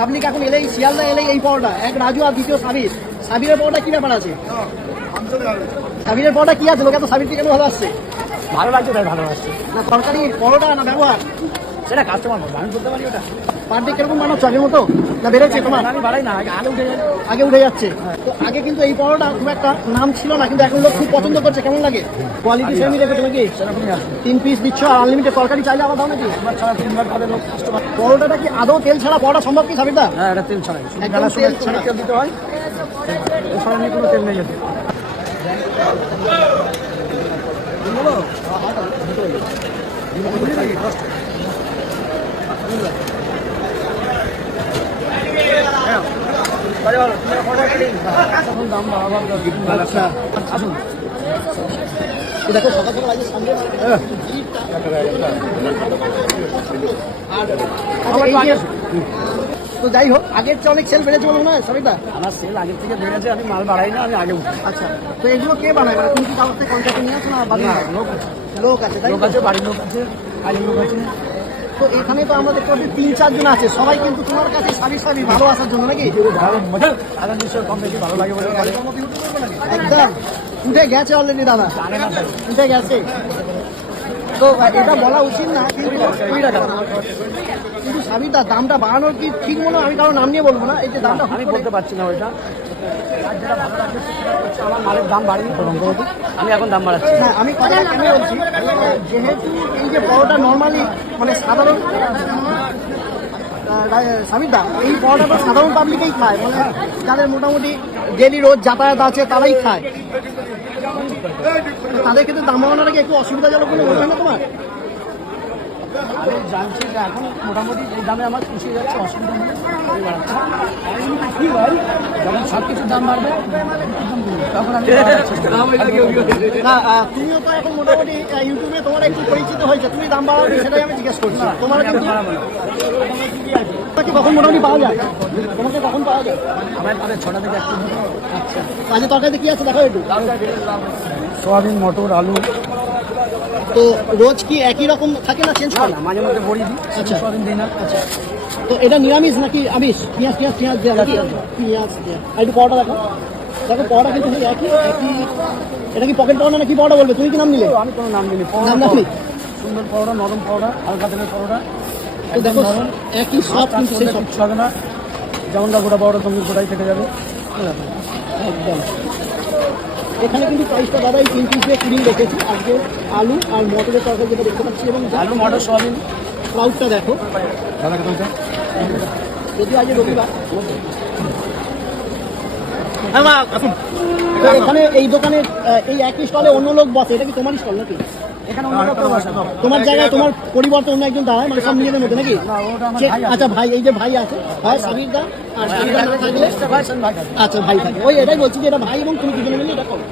Public এখন এলেই শিয়ালদা এলেই এই পরোটা, এক রাজু আর দ্বিতীয় সাবির। সাবিরের পরোটা কি ব্যাপার আছে? সাবিরের পরোটা কি আছে? লোকে তো সাবিরকে কেন ভালো আসছে? ভালো লাগছে তাই ভালো আসছে না তরকারি পরোটা না ব্যবহার? সেটা কাস্টমার বলবো, আমি বলতে পারি ওটা। পার ডে কিরকম বানাচ্ছ আগের মতো না বেড়েছে তোমার? আমি বাড়াই না, আগে উঠে যায়। আগে উঠে যাচ্ছে। তো আগে কিন্তু এই পরোটা খুব একটা নাম ছিল না, কিন্তু এখন লোক খুব পছন্দ করছে। কেমন লাগে? কোয়ালিটি সেমি রেখেছো নাকি? সেরকমই আসছে। 3 পিস দিচ্ছ আর আনলিমিটেড তরকারি চাইলে আবার দাও নাকি? একবার ছাড়া তিনবার খাবে লোক কাস্টমার। পরোটাটা কি আদৌ তেল ছাড়া পরোটা সম্ভব কি সাবিরদা? হ্যাঁ, এটা তেল ছাড়াই, একদম বেলার সময় তেল ছাড়া। তেল দিতে হয়, এছাড়া নিয়ে কোনো তেল নেই যেতে। এখন দাম বাড়াবার দরকার। আচ্ছা আসুন। এই দেখো সকাল সকাল আগে সামনে আর এই যে তো যাই হোক আগের চেয়ে অনেক সেল বেড়েছে বলে মনে হয় সাবিরদা? আমার সেল আগের থেকে বেড়েছে, আমি মাল বাড়াই না, আমি আগে উঠি। আচ্ছা তো এগুলো কে বানায়? মানে তুমি কি কারোর থেকে কন্ট্রাক্টে নিয়ে আসো না বাড়ি? লোক লোক আছে তাই লোক তো? আছে, বাড়ির লোক আছে, কাজের লোক আছে। তো এখানে তো আমরা দেখতে পাচ্ছি 3-4 জন আছে, সবাই কিন্তু তোমার কাছে সাবির সাবির ভালো আসার জন্য নাকি? আরো নিশ্চয় কম বেশি ভালো লাগে বলে বলে। একদম উঠে গেছে অলরেডি দাদা, জানে না স্যার। উঠে গেছে। তো এটা বলা উচিত না কিন্তু কিন্তু সাবিরদা দামটা বাড়ানোর কি ঠিক মনে হয়? আমি কারো নাম নিয়ে বলবো না, এই যে দামটা আমি বলতে পারছি না ওইটা। আর যেটা ভালো লাগছে সেটা হচ্ছে আমার মালের দাম বাড়িনি, আমি এখন দাম বাড়াচ্ছি। হ্যাঁ আমি কথাটা কেন বলছি, যেহেতু এই যে পরোটা নর্মালি মানে সাধারণ সাবিরদা এই পরোটাটা সাধারণ পাবলিকেই খায়, মানে যাদের মোটামুটি ডেলি রোজ যাতায়াত আছে তারাই খায়। তাদের ক্ষেত্রে দাম বাড়ানোটা কি একটু অসুবিধাজনক বলে মনে হয় না তোমার? আমি জানছি যে এখন মোটামুটি এই দামে আমার পুষিয়ে যাচ্ছে, অসুবিধা নেই, আমি বাড়াচ্ছি। যখন সব কিছুর দাম বাড়বে তখন আমি বাড়াচ্ছি। না তুমিও তো এখন মোটামুটি ইউটিউবে তোমার একটু পরিচিত হয়েছে, তুমি দাম বাড়াবে সেটাই আমি জিজ্ঞেস করছি। তোমার কিন্তু তোমাকে কখন মোটামুটি পাওয়া যায়? তোমাকে কখন পাওয়া যায়? আমার তাদের 6টা থেকে একটু। আচ্ছা কাজে তরকারিতে কি আছে দেখো একটু। সোয়াবিন, মটর, আলু। তো রোজ কি একই রকম থাকে না চেঞ্জ করে? না, মাঝে মধ্যে বড়ি দিই, আচ্ছা। সোয়াবিন দিই না। আচ্ছা তো এটা নিরামিষ নাকি আমিষ? পেঁয়াজ পেঁয়াজ পেঁয়াজ দেওয়া নাকি? পেঁয়াজ দেওয়া। আর একটু পরোটা দেখো, দেখো পরোটা কিন্তু সেই একই একই। এটা কি পকেট পরোটা না কি পরোটা বলবে? তুমি কি নাম নিলে? আমি কোনো নাম দিইনি। নাম রাখলি? সুন্দর পরোটা, নরম পরোটা, হালকা তেলের পরোটা। তো দেখো একই সব কিন্তু সেই সব। কিচ্ছু হবে না, যেমনটা গোটা পরোটা তুমি গোটাই কেটে যাবে। একদম। এখানে কিন্তু প্রাইসটা দাদা এই 3 পিস দিয়ে ক্রিম রেখেছি। আজকে আলু আর মটরের তরকারি যেটা দেখতে পাচ্ছি এবং আলু, মটর, সোয়াবিন। ক্লাউডটা দেখো, দাদা কোথায়? যদি আজ রবিবার। তো এখানে এই দোকানে এই একই স্টলে অন্য লোক বসে, এটা কি তোমার স্টল নাকি? এখানে অন্য কেউ বসে না। তোমার জায়গায় তোমার পরিবর্তে অন্য একজন দাঁড়ায়, মানে সব নিজেদের মধ্যে নাকি? না, ওটা আমার ভাই আছে। আচ্ছা ভাই, এই যে ভাই আছে, ভাই সাবিরদা আর সাবিরদা না থাকলে ভাই, শোন ভাই। আচ্ছা ভাই থাকে। ওই এটাই বলছি যে এটা ভাই এবং তুমি দুজনে মিলে এটা করো।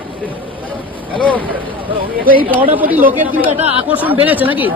তো এই পরোটার প্রতি লোকের কিন্তু একটা আকর্ষণ বেড়েছে নাকি?